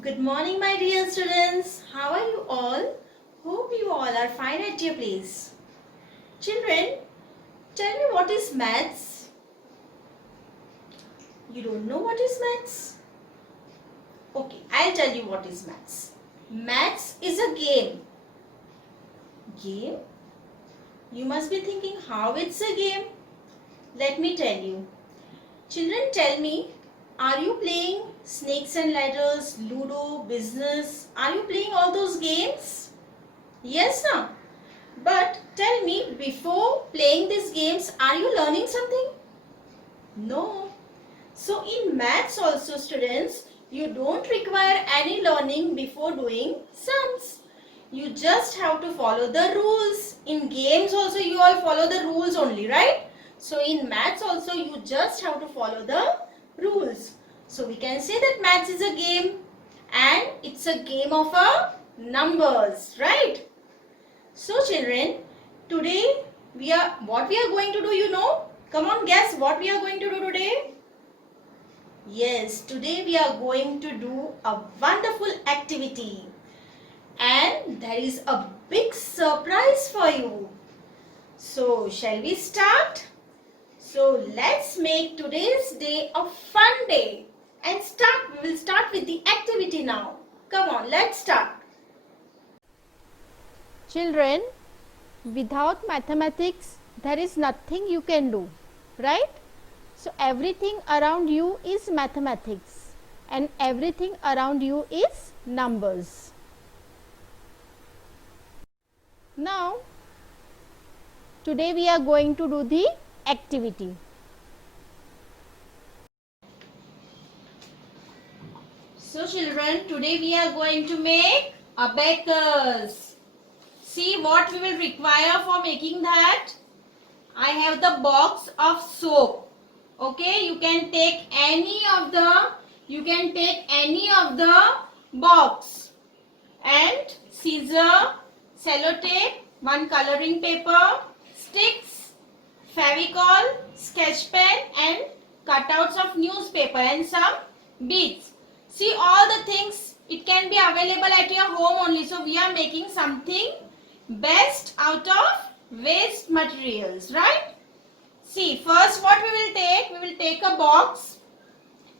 Good morning, my dear students. How are you all? Hope you all are fine at your place. Children, tell me what is maths? You don't know what is maths? Okay, I'll tell you what is maths. Maths is a game. Game? You must be thinking how it's a game. Let me tell you. Children, tell me, are you playing snakes and ladders, ludo, business? Are you playing all those games? Yes, no? But tell me, before playing these games, are you learning something? No. So in maths also, students, you don't require any learning before doing sums. You just have to follow the rules. In games also, you all follow the rules only, right? So in maths also, you just have to follow the rules. So we can say that maths is a game and it's a game of numbers, right? So children, today what we are going to do, you know? Come on, guess what we are going to do today? Yes, today we are going to do a wonderful activity. And there is a big surprise for you. So, shall we start? So, let's make today's day a fun day. And we will start with the activity now. Come on, let's start. Children, without mathematics, there is nothing you can do, right? So, everything around you is mathematics and everything around you is numbers. Now, today we are going to do the activity. So children, today we are going to make abacus. See what we will require for making that. I have the box of soap. Okay, you can take any of the box and scissor, sellotape, one coloring paper, sticks, Fevicol, sketch pen and cutouts of newspaper and some beads. See all the things, it can be available at your home only. So we are making something best out of waste materials, right? See, first what we will take a box,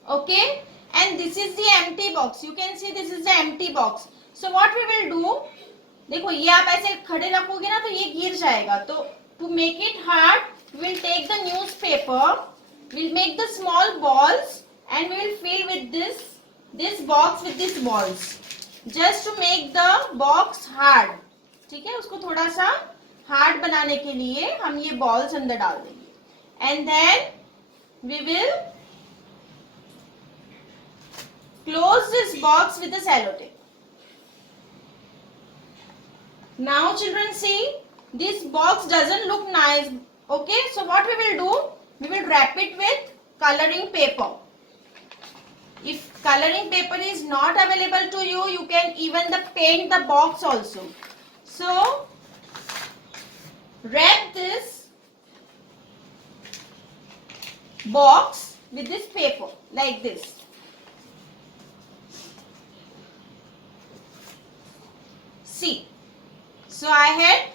okay, and this is the empty box. You can see this is the empty box. So what we will do, देखो ये आप ऐसे खड़े रखोगे ना तो ये गिर जाएगा. तो to make it hard, we will take the newspaper, we'll make the small balls and we will fill with this box with these balls, just to make the box hard. ठीक है, उसको थोड़ा सा हार्ड बनाने के लिए हम ये बॉल्स अंदर डाल देंगे and then we will close this box with the sellotape. Now children, see, this box doesn't look nice. Okay, so what we will do, we will wrap it with coloring paper. If coloring paper is not available to you, you can even paint the box also. So wrap this box with this paper like this. See, so I had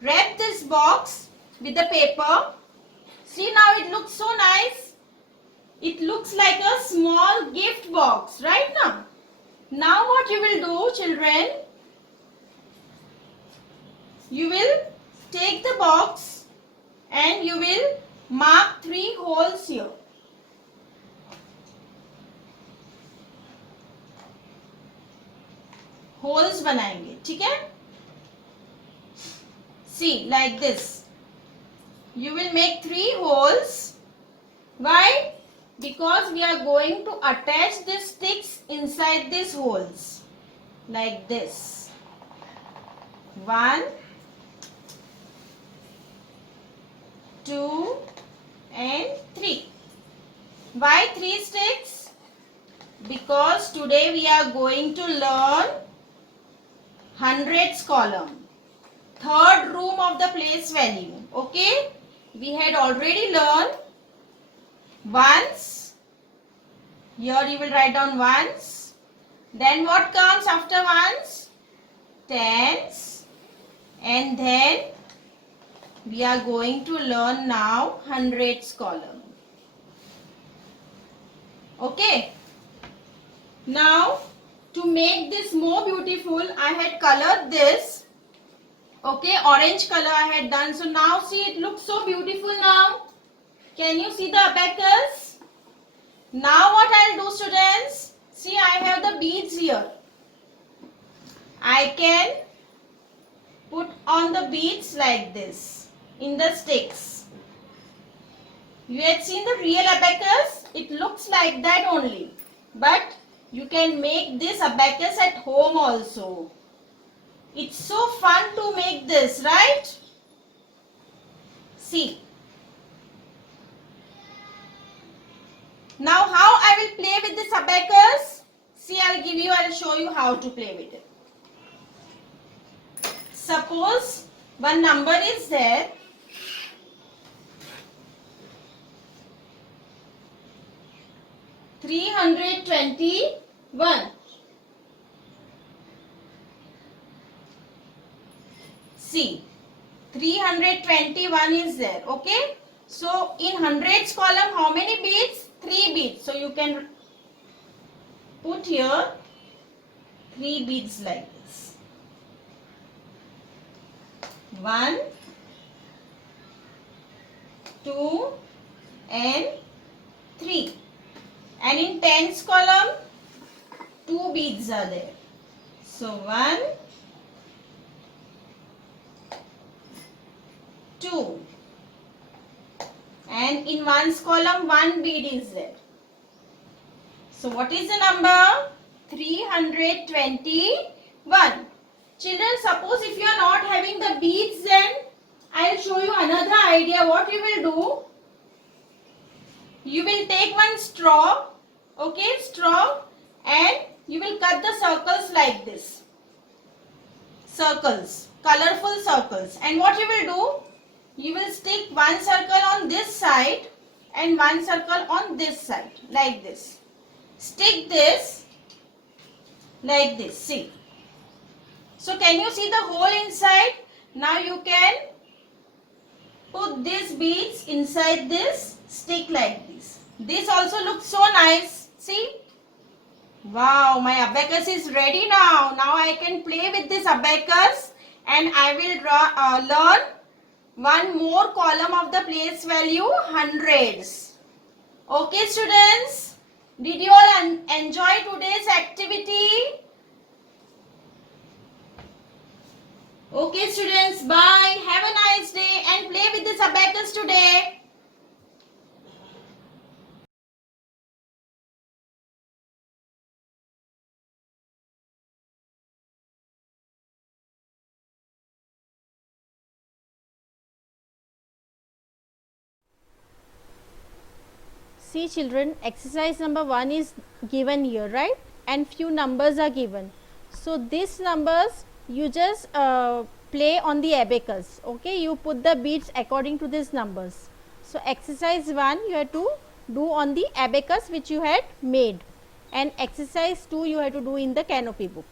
wrapped this box with the paper. See, now it looks so nice. It looks like a small gift box, right now? Now what you will do, children, you will take the box and you will mark 3 holes here. Holes बनाएंगे, ठीक है? See, like this. You will make 3 holes. Why? Because we are going to attach the sticks inside these holes. Like this. 1, 2 and 3. Why 3 sticks? Because today we are going to learn hundreds column. Third room of the place value. Okay? We had already learned ones. Here you will write down ones, Then what comes after ones? Tens. And then we are going to learn now hundreds column. Okay. Now to make this more beautiful, I had colored this. Okay, orange color I had done. So now see, it looks so beautiful now. Can you see the abacus? Now what I'll do, students? See, I have the beads here. I can put on the beads like this in the sticks. You had seen the real abacus? It looks like that only. But you can make this abacus at home also. It's so fun to make this, right? See. Now how I will play with this abacus? See, I'll show you how to play with it. Suppose one number is there. $321. See, 321 is there. Okay. So in hundreds column, how many beads? 3 beads. So you can put here 3 beads like this. 1, 2 and 3. And in tens column, 2 beads are there. So 1, 2. And in ones column, 1 bead is there. So what is the number? 321. Children, suppose if you are not having the beads, then I will show you another idea. What you will do? You will take one straw, okay, straw, and you will cut the circles like this. Circles, colorful circles. And what you will do? You will stick one circle on this side and one circle on this side, like this. Stick this like this, see. So can you see the hole inside? Now you can put these beads inside this, stick like this. This also looks so nice, see. Wow, my abacus is ready now. Now I can play with this abacus and I will learn one more column of the place value, hundreds. Okay, students, did you all enjoy today's activity? Okay, students, bye. Have a nice day and play with this abacus today. See children, exercise number 1 is given here, right? And few numbers are given. So these numbers you just play on the abacus, okay? You put the beads according to these numbers. So exercise 1 you have to do on the abacus which you had made, and exercise 2 you have to do in the canopy book.